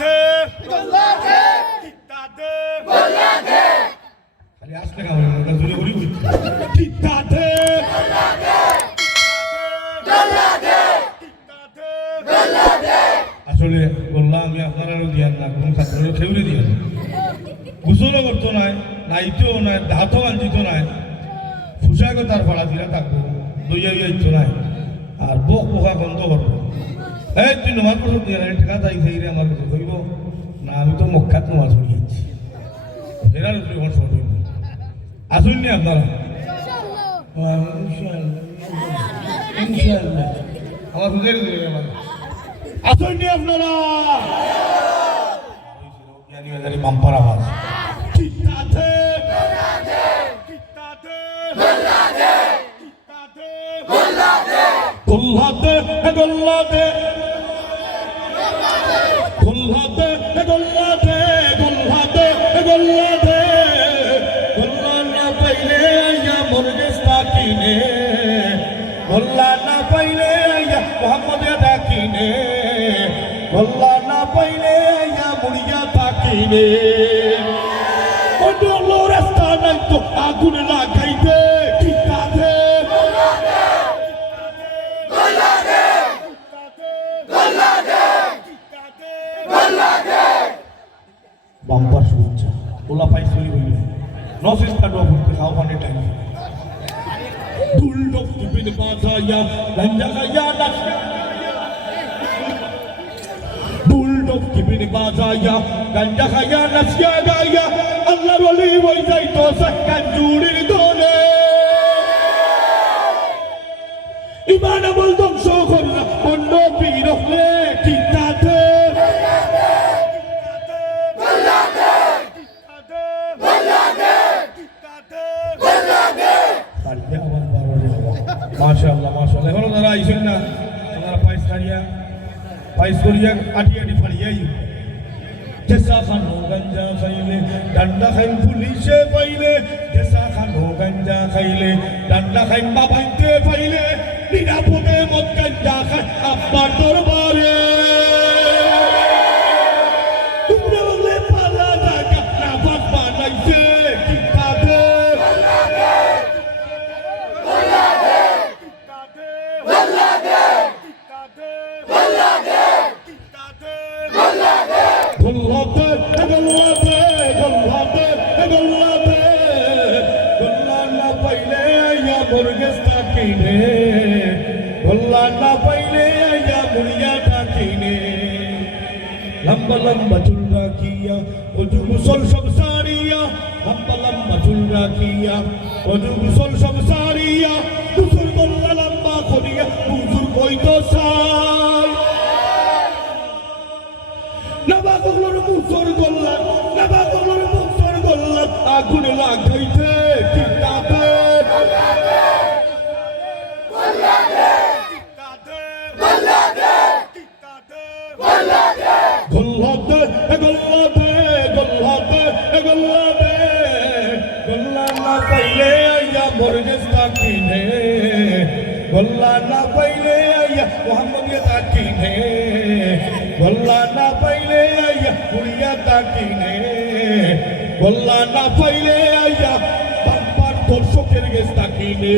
দে কিতা দে খালি আসলে কামড় ওটা জোরে করি বলছি কিতা দে আসলে বললাম আমি আপনার আরও দিয়ান না কোনো ছাত্রের খেউরে দিয়ান গোসলও করতো নাই নাইতেও নাই দাঁতও আনজিত নাই। ফুসাকে তার ফাড়া দিলা থাকব দইয়া ইয়া ইচ্ছো নাই। আর বক পোকা বন্ধ করব। এই তুই নমাজ পড়ো দিয়ে ঠেকা তাই রে আমার কাছে কইব না আমি তো মক্কাত নমাজ পড়ি যাচ্ছি এরা তুই আমার সব হইব আসুন নি আপনারা। আমার হুজুর আসুন নি আপনারা জ্ঞানী বাজারে বাম্পার আওয়াজ কিতা দে কিতা দে কিতা দে গোল্লা গোল্লা না পাইলে আইয়া মোহাম্মদ ডাকিনে। গোল্লা না পাইলে আইয়া মুড়িয়া তাকিনে অন্য রাস্তা নাই তো, আগুন লাগাইতে ঠিক আছে বাম্পার ওলা পাই চলি হইলে কাটুয়া ফুটতে খাওয়া পানি টাইম। দুলডক টিপিন বাজায়া গঞ্জা গায়া নাচ। বুলডগ টিপিন বাজায়া গঞ্জা গায়া নাচিয়া গায়া আল্লাহর ওলি ওই যাইতো সাক্কান জুড়ির দোলে ইমান আমল ধ্বংস করলা অন্য পীর হলে ঠিক আছে মাশাআল্লাহ মাশাআল্লাহ। এখনও যারা আইছেন না, তারা পাইস খাইয়া পাইস করিয়া আটি আটি ফাড়িয়াই জেসা খানো গঞ্জা খাইলে, ডান্ডা খাইন পুলিশে পাইলে। জেসা খানো গঞ্জা খাইলে, ডান্ডা খাইন বাবাইতে পাইলে। নিরাপদে আব্বার না পাইলে আইয়া মুরগেস্তা কিনে গোল্লা না পাইলে আইয়া মুড়িয়া কিনে লম্বা লম্বা চুল রাখিয়া অজু মুসল সব সারিয়া লম্বা লম্বা চুল রাখিয়া অজু মুসল সব সারিয়া গোল্লাতে গোল্লাতে গোল্লাতে গোল্লাতে। গোল্লা না পাইলে আইয়া মুরগিস্তা কিনে গোল্লা না পাইলে আইয়া মোহাম্মদিয়া তাকিনে গোল্লা না পাইলে আইয়া কুড়িয়া তাকিনে গোল্লা না পাইলে আইয়া বাম্পার দর্শকের গেস্তা কিনে